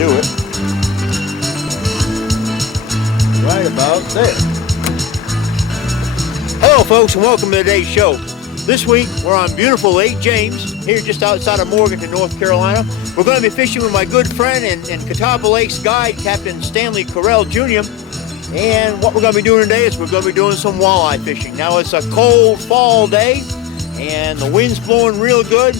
do it. Right about there. Hello folks, and welcome to today's show. This week we're on beautiful Lake James, here just outside of Morganton, North Carolina. We're going to be fishing with my good friend and Catawba Lake's guide, Captain Stanley Correll Jr. And what we're going to be doing today is we're going to be doing some walleye fishing. Now it's a cold fall day and the wind's blowing real good.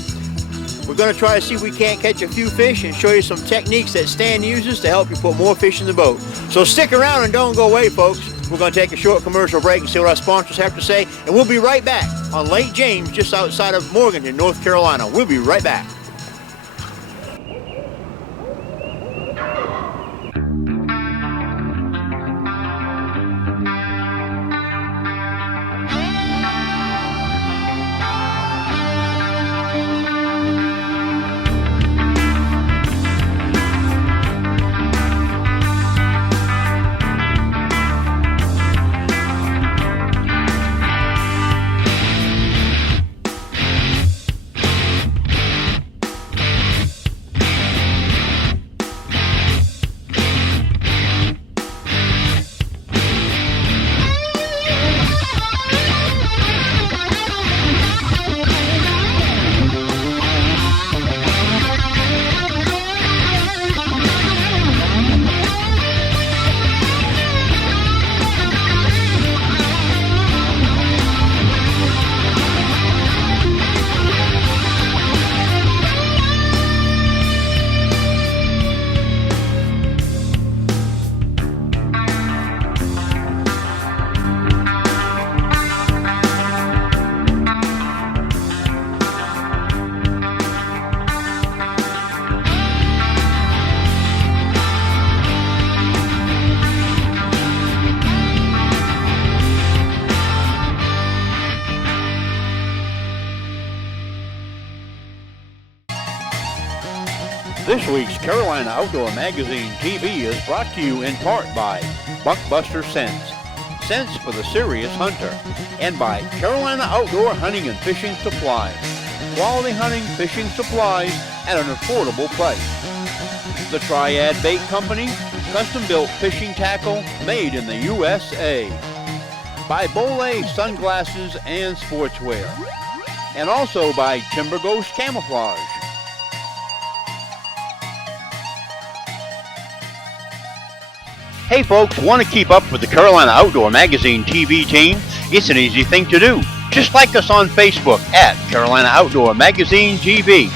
We're going to try to see if we can't catch a few fish and show you some techniques that Stan uses to help you put more fish in the boat. So stick around and don't go away, folks. We're going to take a short commercial break and see what our sponsors have to say, and we'll be right back on Lake James just outside of Morganton, North Carolina. We'll be right back. This week's Carolina Outdoor Magazine TV is brought to you in part by Buckbuster Scents, scents for the serious hunter, and by Carolina Outdoor Hunting and Fishing Supplies, quality hunting fishing supplies at an affordable price. The Triad Bait Company, custom-built fishing tackle made in the USA. By Walleyes Sunglasses and Sportswear, and also by Timber Ghost Camouflage. Hey folks, want to keep up with the Carolina Outdoor Magazine TV team? It's an easy thing to do. Just like us on Facebook at Carolina Outdoor Magazine TV,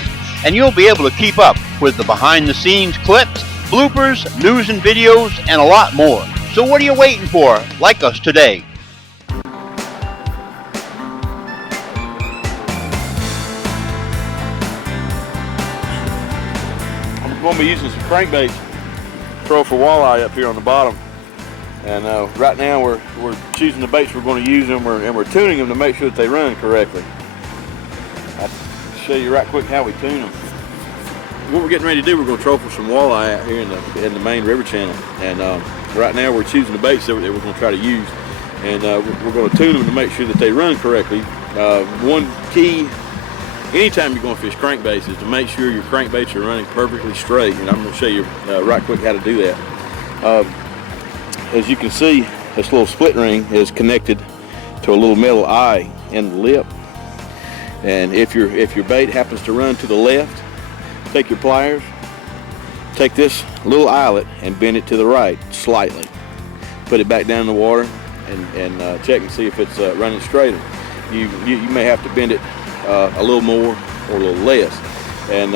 and you'll be able to keep up with the behind-the-scenes clips, bloopers, news and videos, and a lot more. So what are you waiting for? Like us today. I'm going to be using some crankbaits. Throw for walleye up here on the bottom, and right now we're choosing the baits we're going to use them, and we're tuning them to make sure that they run correctly. I'll show you right quick how we tune them. What we're getting ready to do, we're going to throw for some walleye out here in the main river channel, and right now we're choosing the baits that we're going to try to use, and we're going to tune them to make sure that they run correctly. One key anytime you're going to fish crankbaits is to make sure your crankbaits are running perfectly straight, and I'm going to show you right quick how to do that. As you can see, this little split ring is connected to a little metal eye in the lip, and if your bait happens to run to the left, take your pliers, take this little eyelet and bend it to the right slightly. Put it back down in the water and check and see if it's running straighter. You may have to bend it a little more or a little less, and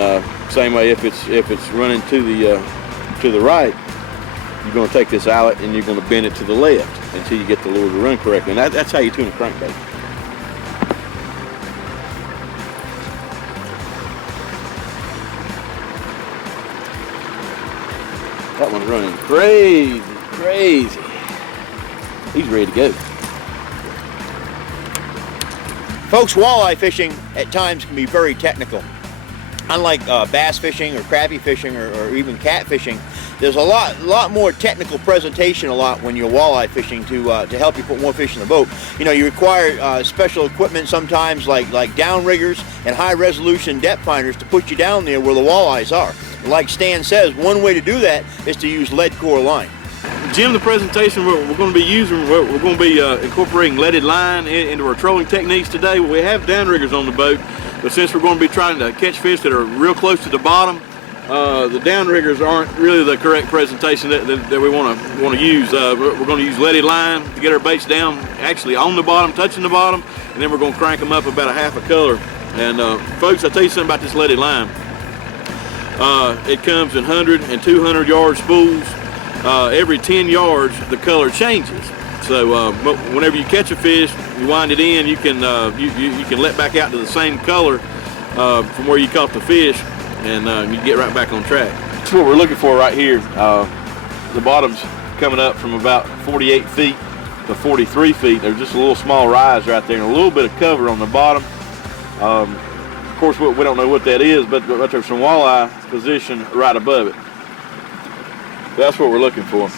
same way if it's running to the right, you're going to take this eyelet and you're going to bend it to the left until you get the lure to run correctly, and that's how you tune a crankbait. That one's running crazy. He's ready to go. Folks, walleye fishing at times can be very technical. Unlike bass fishing or crappie fishing or even catfishing, there's a lot more technical presentation when you're walleye fishing to help you put more fish in the boat. You know, you require special equipment sometimes like downriggers and high resolution depth finders to put you down there where the walleyes are. like Stan says, one way to do that is to use lead core line. Jim, the presentation we're going to be using, we're going to be incorporating leaded line into our trolling techniques today. We have downriggers on the boat, but since we're going to be trying to catch fish that are real close to the bottom, the downriggers aren't really the correct presentation that we want to use. We're going to use leaded line to get our baits down, actually on the bottom, touching the bottom, and then we're going to crank them up about a half a color. And folks, I'll tell you something about this leaded line. It comes in 100 and 200 yard spools. Every 10 yards the color changes, so whenever you catch a fish, you wind it in, you can let back out to the same color from where you caught the fish, and you get right back on track. That's what we're looking for right here. The bottom's coming up from about 48 feet to 43 feet. There's just a little small rise right there and a little bit of cover on the bottom. Of course, we don't know what that is, but there's some walleye position right above it. That's what we're looking for.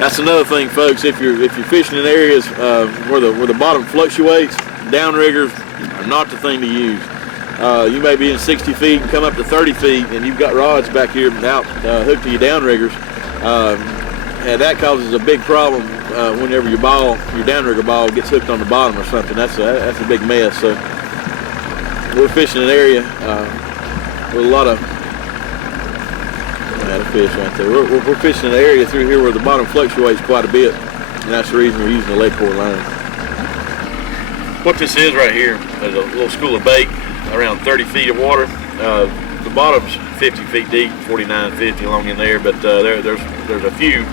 That's another thing, folks. If you're fishing in areas where the bottom fluctuates, downriggers are not the thing to use. You may be in 60 feet and come up to 30 feet, and you've got rods back here out hooked to your downriggers, and that causes a big problem whenever your downrigger ball gets hooked on the bottom or something. That's a big mess. So we're fishing an area with a lot of fish right there. We're fishing an area through here where the bottom fluctuates quite a bit, and that's the reason we're using the lead core line. What this is right here is a little school of bait, around 30 feet of water. The bottom's 50 feet deep, 49, 50 along in there, but there's a few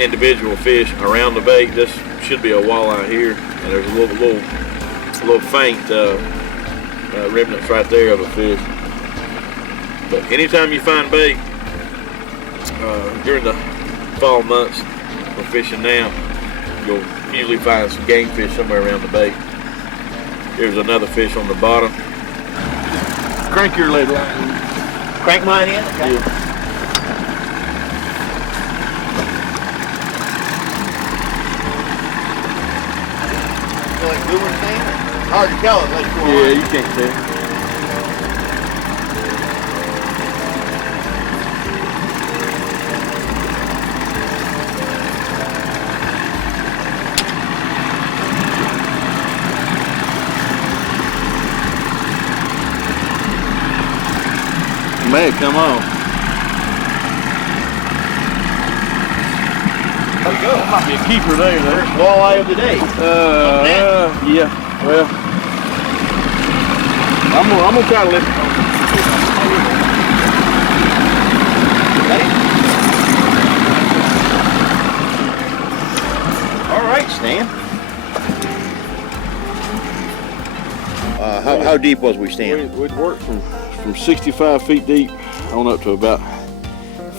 individual fish around the bait. This should be a walleye here, and there's a little faint remnants right there of a fish. But anytime you find bait during the fall months, we're fishing now, you'll usually find some game fish somewhere around the bait. Here's another fish on the bottom. Crank your lead line. Crank mine in? Okay. Yeah. Feel like moving thing? Hard to tell it. Yeah, you can't tell. May come on. There we go. That might be a keeper there. There's walleye of the day. Yeah. Well, I'm gonna try to lift it. Okay. All right, Stan. How deep was we, Stan? We'd worked from 65 feet deep on up to about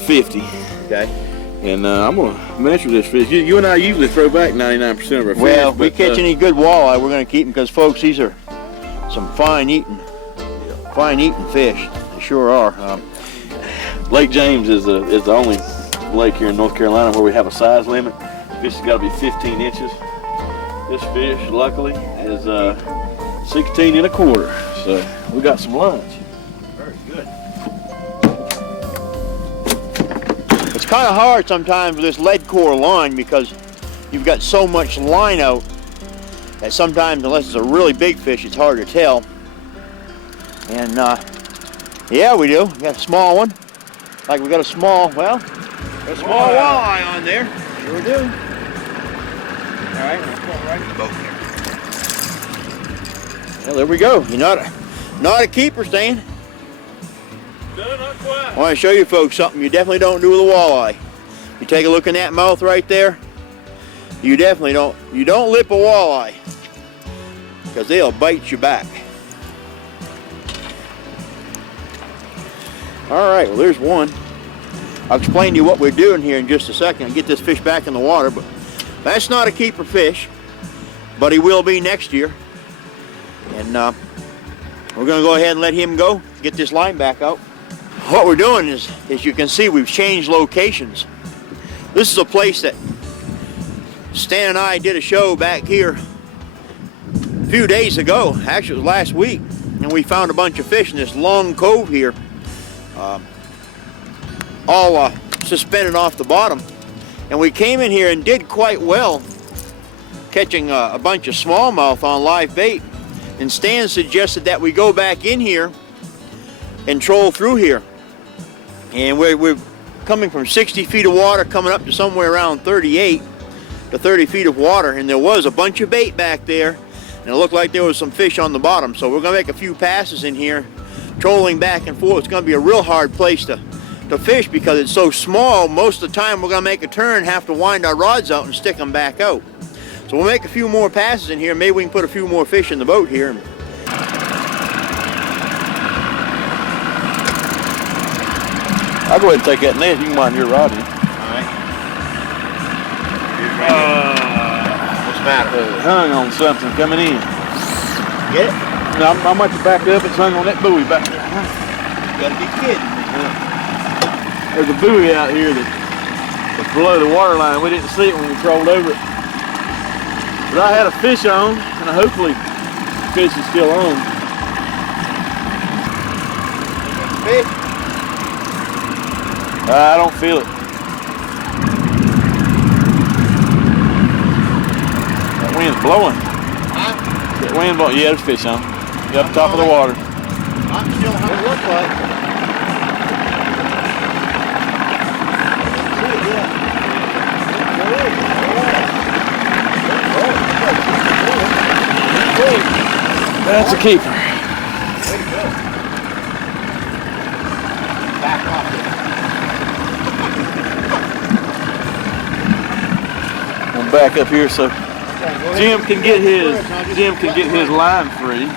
50. Okay. And I'm going to measure this fish. You and I usually throw back 99% of our fish. Well, if we catch any good walleye, we're going to keep them because, folks, these are some fine eating fish. They sure are. Lake James is the only lake here in North Carolina where we have a size limit. Fish has got to be 15 inches. This fish, luckily, is 16 1/4. So we got some lunch. Very good. It's kind of hard sometimes with this lead core line because you've got so much line out that sometimes, unless it's a really big fish, it's hard to tell. And yeah, we do. We got a small one. Like we got a small walleye on there. Sure do. All right, let's go right in the boat here. Well, there we go. You're not a keeper, Stan. No, not quite. I want to show you folks something you definitely don't do with a walleye. You take a look in that mouth right there. You definitely don't lip a walleye because they'll bite you back. All right, well there's one. I'll explain to you what we're doing here in just a second and get this fish back in the water, but that's not a keeper fish, but he will be next year. And we're going to go ahead and let him go, get this line back out. What we're doing is, as you can see, we've changed locations. This is a place that Stan and I did a show back here few days ago, actually it was last week, and we found a bunch of fish in this long cove here, all suspended off the bottom. And we came in here and did quite well, catching a bunch of smallmouth on live bait. And Stan suggested that we go back in here and troll through here. And we're coming from 60 feet of water, coming up to somewhere around 38 to 30 feet of water. And there was a bunch of bait back there, and it looked like there was some fish on the bottom. So we're gonna make a few passes in here, trolling back and forth. It's gonna be a real hard place to fish because it's so small. Most of the time we're gonna make a turn, have to wind our rods out and stick them back out. So we'll make a few more passes in here. Maybe we can put a few more fish in the boat here. I'll go ahead and take that net. You can wind your rod in. All right. What's the matter? It hung on something coming in. Get it? No, I might have backed up. It's hung on that buoy back there. You gotta be kidding me. There's a buoy out here that's below the water line. We didn't see it when we trolled over it. But I had a fish on, and hopefully the fish is still on. Fish? I don't feel it. That wind's blowing. Huh? That wind blowing. Yeah, there's fish on. Up top of the water. I'm still how it looks like. That's a keeper. Way to go. Back off it. I'm back up here so Jim can get his line free.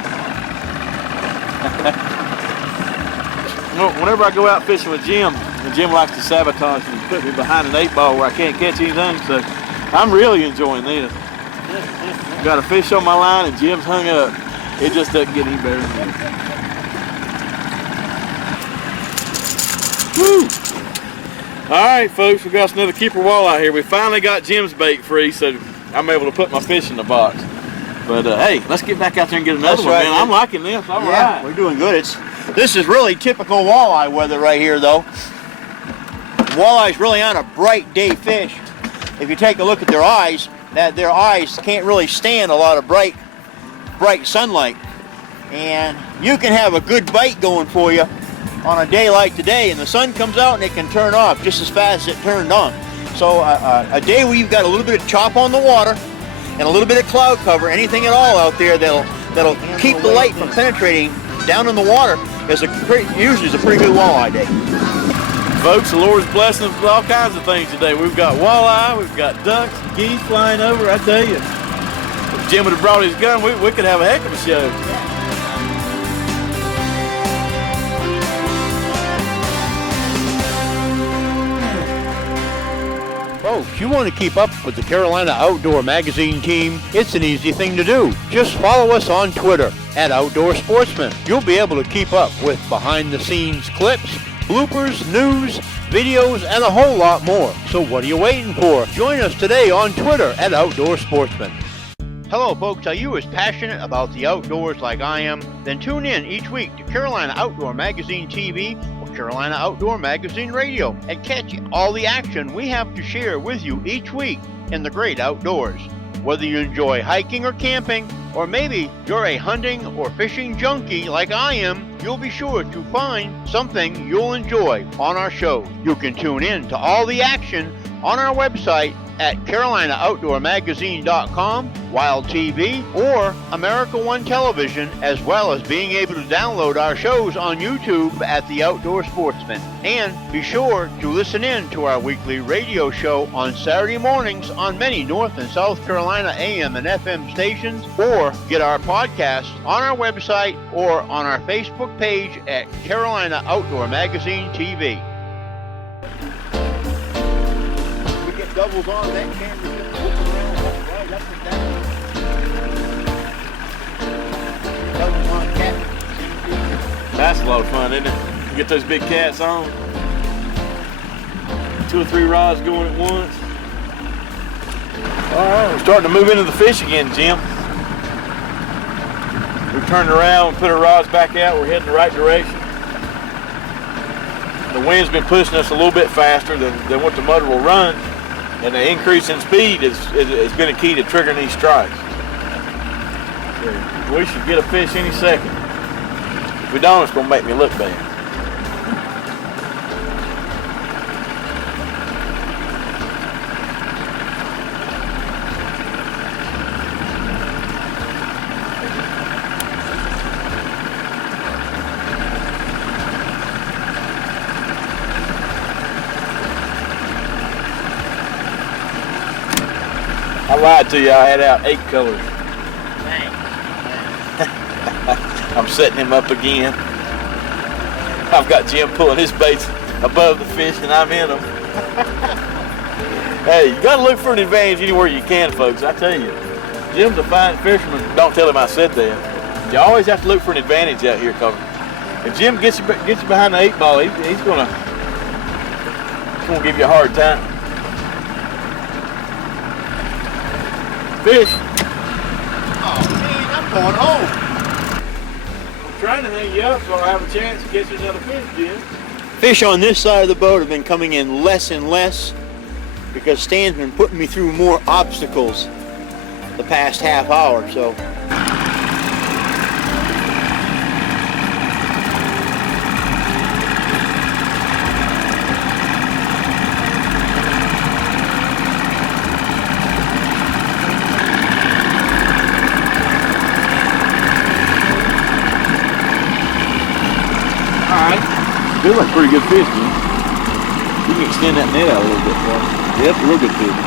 Whenever I go out fishing with Jim likes to sabotage me and put me behind an 8-ball where I can't catch anything, so I'm really enjoying this. Got a fish on my line and Jim's hung up. It just doesn't get any better than this. Woo! All right, folks, we got another keeper walleye here. We finally got Jim's bait free, so I'm able to put my fish in the box. But hey, let's get back out there and get another one, man. I'm liking this. All right. We're doing good. This is really typical walleye weather right here, though. Walleye's really on a bright day fish. If you take a look at their eyes, their eyes can't really stand a lot of bright sunlight. And you can have a good bite going for you on a day like today, and the sun comes out and it can turn off just as fast as it turned on. So a day where you've got a little bit of chop on the water and a little bit of cloud cover, anything at all out there that'll keep the light from penetrating down in the water is usually a pretty good walleye day. Folks, the Lord's blessing us with all kinds of things today. We've got walleye, we've got ducks, geese flying over. I tell you, if Jim would have brought his gun, we could have a heck of a show. Folks, you want to keep up with the Carolina Outdoor Magazine team? It's an easy thing to do. Just follow us on Twitter @OutdoorSportsmen. You'll be able to keep up with behind-the-scenes clips, bloopers, news, videos, and a whole lot more. So what are you waiting for? Join us today on Twitter @OutdoorSportsmen. Hello, folks. Are you as passionate about the outdoors like I am? Then tune in each week to Carolina Outdoor Magazine TV or Carolina Outdoor Magazine Radio and catch all the action we have to share with you each week in the great outdoors. Whether you enjoy hiking or camping, or maybe you're a hunting or fishing junkie like I am, you'll be sure to find something you'll enjoy on our show. You can tune in to all the action on our website at CarolinaOutdoorMagazine.com, Wild TV, or America One Television, as well as being able to download our shows on YouTube at The Outdoor Sportsman. And be sure to listen in to our weekly radio show on Saturday mornings on many North and South Carolina AM and FM stations, or get our podcast on our website or on our Facebook page at Carolina Outdoor Magazine TV. Doubles on that camera, just looking around right up and down. Doubles on Capt. That's a lot of fun, isn't it? You get those big cats on. 2 or 3 rods going at once. All right, we're starting to move into the fish again, Jim. turned around and put our rods back out. We're heading the right direction. The wind's been pushing us a little bit faster than what the motor will run, and the increase in speed has been a key to triggering these strikes. So we should get a fish any second. If we don't, it's going to make me look bad. I lied to you, I had out 8 colors. I'm setting him up again. I've got Jim pulling his baits above the fish and I'm in them. Hey, you gotta look for an advantage anywhere you can, folks, I tell you. Jim's a fine fisherman. Don't tell him I said that. You always have to look for an advantage out here, cause if Jim gets you behind the 8 ball, he's gonna give you a hard time. Fish. Oh man, I'm going home. I'm trying to hang you up so I have a chance to catch another fish, Jim. Fish on this side of the boat have been coming in less and less because Stan's been putting me through more obstacles the past half hour, so. Feels like a pretty good fish, man. You can extend that net out a little bit for us. Yeah, that's a real good fish.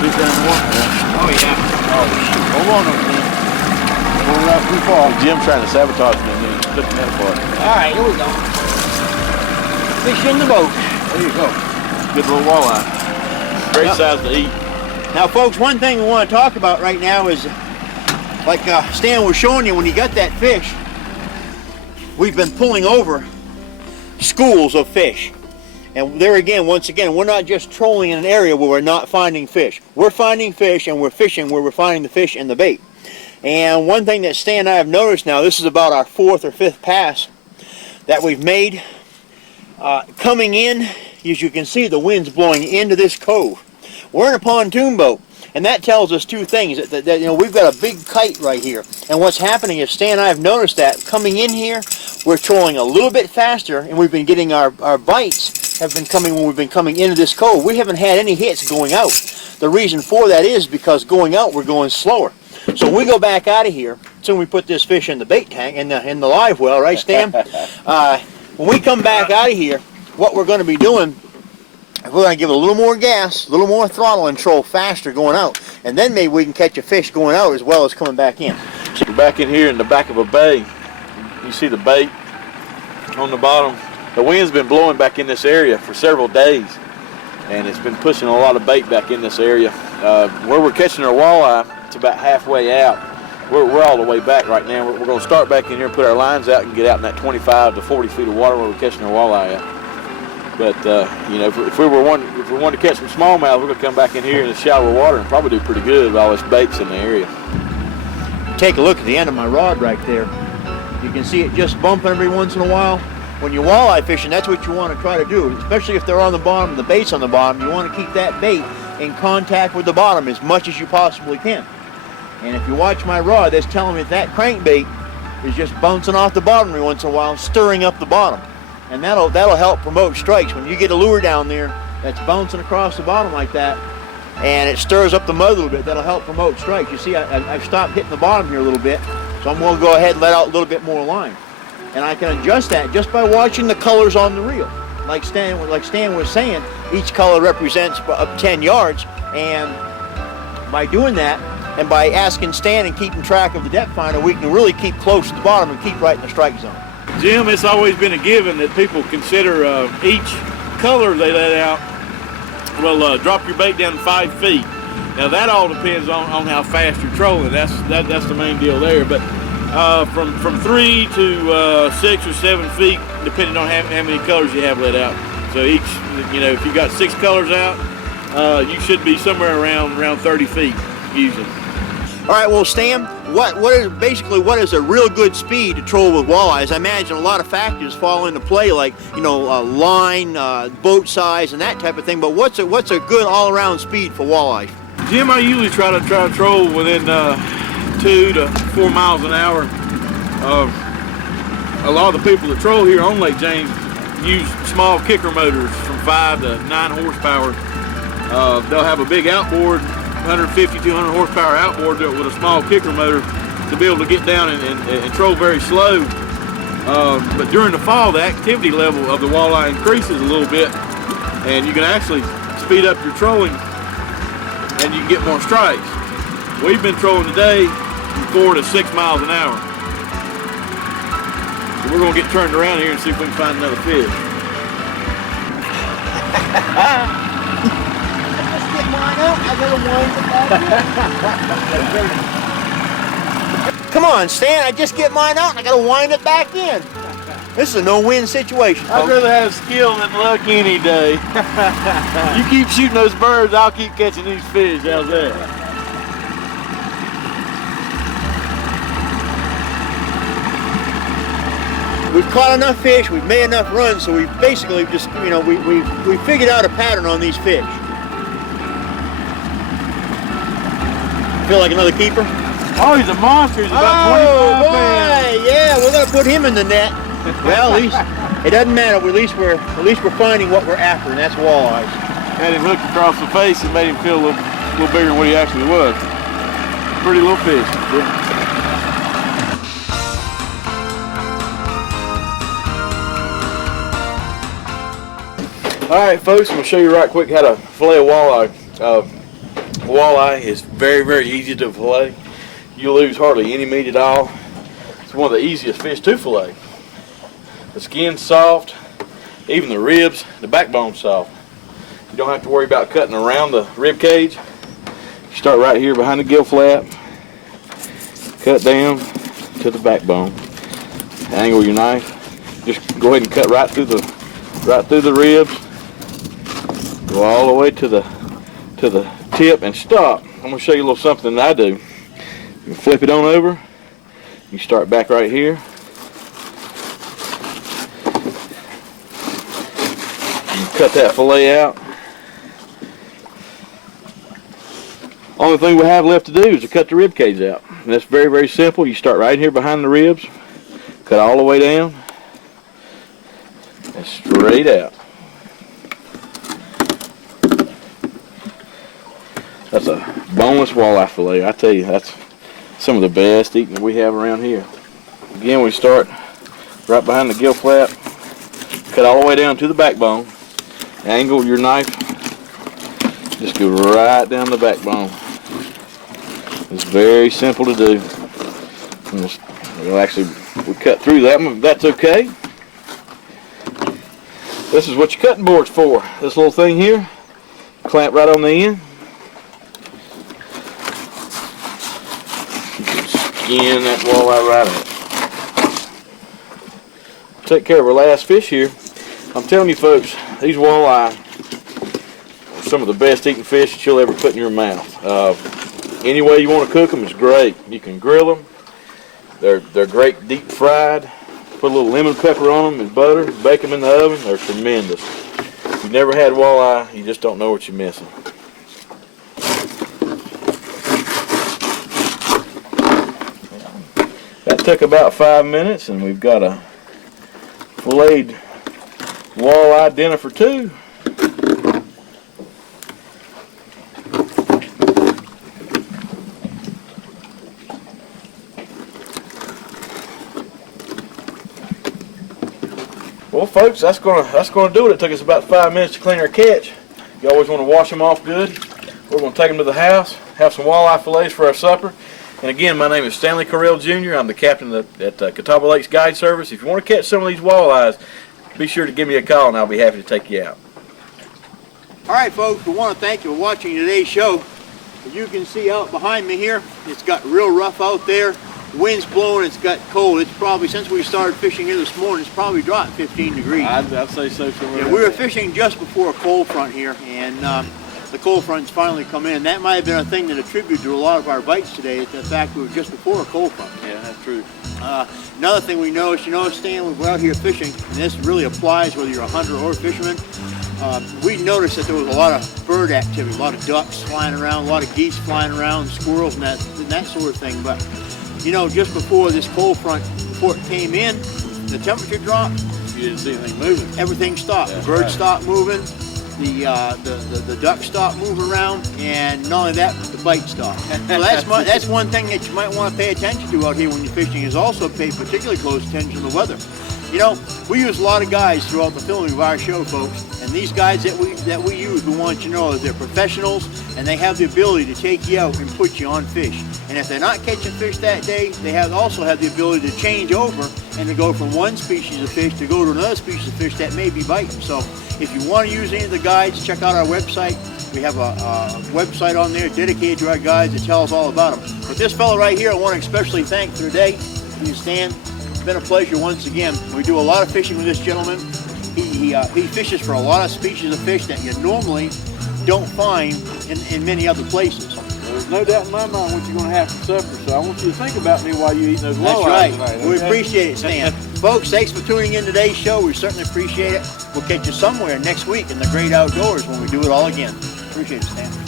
Fish down the water. Oh yeah. Oh shoot. Hold on over there. Going out too far. Jim's trying to sabotage me and then flipping that apart. Alright, here we go. Fish in the boat. There you go. Good little walleye. Great size to eat. Now folks, one thing we want to talk about right now is, like Stan was showing you, when you got that fish, we've been pulling over schools of fish. And there again, once again, we're not just trolling in an area where we're not finding fish. We're finding fish and we're fishing where we're finding the fish and the bait. And one thing that Stan and I have noticed now, this is about our 4th or 5th pass that we've made. Coming in, as you can see, the wind's blowing into this cove. We're in a pontoon boat. And that tells us two things, that you know, we've got a big kite right here. And what's happening is Stan and I have noticed that coming in here, we're trolling a little bit faster, and we've been getting our bites have been coming when we've been coming into this cove. We haven't had any hits going out. The reason for that is because going out, we're going slower. So when we go back out of here, soon we put this fish in the bait tank, in the live well, right, Stan? When we come back out of here, what we're going to be doing, we're going to give it a little more gas, a little more throttle, and troll faster going out. And then maybe we can catch a fish going out as well as coming back in. So we're back in here in the back of a bay. You see the bait on the bottom. The wind's been blowing back in this area for several days, and it's been pushing a lot of bait back in this area. Where we're catching our walleye, it's about halfway out. We're all the way back right now. We're going to start back in here and put our lines out and get out in that 25 to 40 feet of water where we're catching our walleye at. But you know, if we wanted to catch some smallmouth, we're going to come back in here in the shallower water and probably do pretty good with all this baits in the area. Take a look at the end of my rod right there. You can see it just bumping every once in a while. When you're walleye fishing, that's what you want to try to do, especially if they're on the bottom, the bait's on the bottom. You want to keep that bait in contact with the bottom as much as you possibly can. And if you watch my rod, that's telling me that crankbait is just bouncing off the bottom every once in a while, stirring up the bottom. And that'll help promote strikes. When you get a lure down there that's bouncing across the bottom like that, and it stirs up the mud a little bit, that'll help promote strikes. You see, I've stopped hitting the bottom here a little bit, so I'm going to go ahead and let out a little bit more line. And I can adjust that just by watching the colors on the reel. Like Stan was saying, each color represents up 10 yards, and by doing that, and by asking Stan and keeping track of the depth finder, we can really keep close to the bottom and keep right in the strike zone. Jim, it's always been a given that people consider each color they let out will drop your bait down to 5 feet. Now that all depends on how fast you're trolling. That's the main deal there. But from 3 to 6 or 7 feet, depending on how many colors you have let out. So each, you know, if you got 6 colors out, you should be somewhere around 30 feet usually. All right, well, Stan, what is a real good speed to troll with walleyes? I imagine a lot of factors fall into play, like line, boat size, and that type of thing. But what's a good all-around speed for walleyes? Jim, I usually try to troll within 2 to 4 miles an hour. A lot of the people that troll here on Lake James use small kicker motors from 5 to 9 horsepower. They'll have a big outboard, 150, 200 horsepower outboard with a small kicker motor to be able to get down and troll very slow. But during the fall, the activity level of the walleye increases a little bit, and you can actually speed up your trolling and you can get more strikes. We've been trolling today from 4 to 6 miles an hour. So we're going to get turned around here and see if we can find another fish. Let's get mine out. I gotta wind it back in. Come on, Stan, I just get mine out and I gotta wind it back in. This is a no-win situation, folks. I'd rather have skill than luck any day. You keep shooting those birds, I'll keep catching these fish. How's that? We've caught enough fish, we've made enough runs, so we've basically just, we figured out a pattern on these fish. Feel like another keeper? Oh, he's a monster. He's about 25 pounds. Yeah, we're gonna put him in the net. Well, at least it doesn't matter. At least we're finding what we're after, and that's walleyes. Had him hooked across the face and made him feel a little bigger than what he actually was. Pretty little fish. All right, folks, I'm gonna show you right quick how to fillet a walleye. Walleye is very, very easy to fillet. You lose hardly any meat at all. It's one of the easiest fish to fillet. The skin's soft, even the ribs, the backbone's soft. You don't have to worry about cutting around the rib cage. You start right here behind the gill flap, cut down to the backbone. Angle your knife. Just go ahead and cut right through the ribs. Go all the way to the tip and stop. I'm going to show you a little something that I do. You flip it on over. You start back right here. You cut that fillet out. Only thing we have left to do is to cut the rib cage out. And that's very, very simple. You start right here behind the ribs, cut all the way down, and straight out. That's a boneless walleye fillet. I tell you, that's some of the best eating that we have around here. Again, we start right behind the gill flap, cut all the way down to the backbone, angle your knife, just go right down the backbone. It's very simple to do. We cut through that one, that's okay. This is what your cutting board's for. This little thing here, clamp right on the end. Skin that walleye right up. Take care of our last fish here. I'm telling you folks, these walleye are some of the best eating fish that you'll ever put in your mouth. Any way you want to cook them is great. You can grill them. They're great deep fried. Put a little lemon pepper on them and butter. Bake them in the oven. They're tremendous. If you've never had walleye, you just don't know what you're missing. That took about 5 minutes, and we've got a filleted walleye dinner for two. Well, folks, that's gonna do it. It took us about 5 minutes to clean our catch. You always want to wash them off good. We're going to take them to the house, have some walleye fillets for our supper. And again, my name is Stanley Correll Jr. I'm the captain at Catawba Lakes Guide Service. If you want to catch some of these walleyes, be sure to give me a call and I'll be happy to take you out. All right, folks, we want to thank you for watching today's show. As you can see out behind me here, it's got real rough out there. Wind's blowing, it's got cold. It's probably, since we started fishing here this morning, it's probably dropped 15 degrees. I'd say so. Yeah, we were fishing just before a cold front here, and the cold front's finally come in. That might have been a thing that attributed to a lot of our bites today, the fact we were just before a cold front. Yeah, that's true. Another thing we noticed, Stan, when we're out here fishing, and this really applies whether you're a hunter or a fisherman, we noticed that there was a lot of bird activity, a lot of ducks flying around, a lot of geese flying around, squirrels and that sort of thing. But, just before this cold front, before it came in, the temperature dropped. You didn't see anything moving. Everything stopped. That's The birds right. stopped moving. The ducks stopped moving around, and not only that, but the bite stopped. So that's one thing that you might want to pay attention to out here when you're fishing, is also pay particularly close attention to the weather. We use a lot of guides throughout the filming of our show, folks, and these guides that we use, we want you to know that they're professionals and they have the ability to take you out and put you on fish. And if they're not catching fish that day, they also have the ability to change over and to go from one species of fish to go to another species of fish that may be biting. So if you want to use any of the guides, check out our website. We have a website on there dedicated to our guides that tells all about them. But this fellow right here, I want to especially thank for today. He's Stan. It's been a pleasure once again. We do a lot of fishing with this gentleman. He fishes for a lot of species of fish that you normally don't find in many other places. There's no doubt in my mind what you're going to have for supper, so I want you to think about me while you're eating those That's walleyes right. tonight, okay? We appreciate it, Stan. Folks, thanks for tuning in today's show. We certainly appreciate it. We'll catch you somewhere next week in the great outdoors when we do it all again. Appreciate it, Stan.